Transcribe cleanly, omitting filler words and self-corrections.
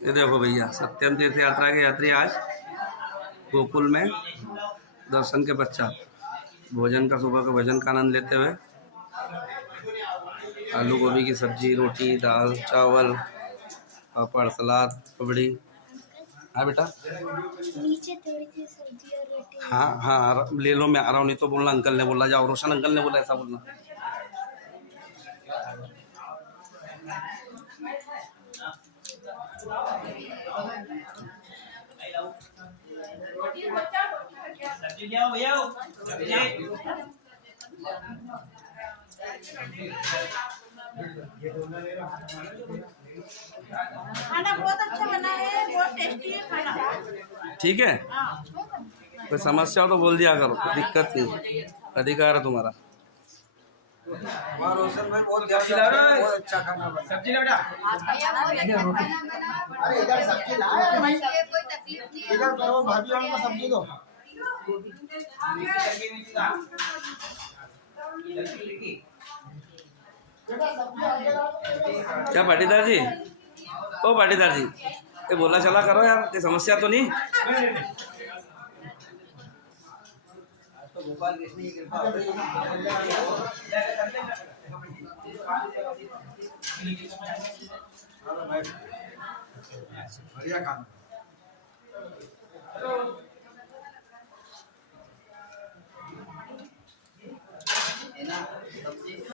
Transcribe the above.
ये देखो भैया, सत्यम तीर्थ यात्रा के यात्री आज गोकुल में दर्शन के पश्चात भोजन का, सुबह के भोजन का आनंद लेते हुए आलू गोभी की सब्जी, रोटी, दाल, चावल, पापड़, सलाद, पपड़ी। हाँ बेटा, नीचे थोड़ी सी सब्जी और रोटी। हाँ हाँ ले लो, मैं आ रहा हूँ। नहीं तो बोलना अंकल ने बोला, जाओ रोशन अंकल ने बोला, ऐसा बोलना। खाना बहुत अच्छा बना है, बहुत टेस्टी है खाना। ठीक है, कोई समस्या हो तो बोल दिया करो, कोई दिक्कत नहीं, अधिकार है तुम्हारा। रोशन भाई बहुत अच्छा खाना बना। सब्जी बेटा, अरे इधर सब्जी ला, कोई तकलीफ नहीं है, इधर करो भाभी वालों को सब्जी दो। क्या पाटीदार जी, ओ पाटीदार जी, ये बोला चला करो यार, कोई समस्या तो नहीं? तो गोपाल कृष्ण की कृपा बढ़िया काम।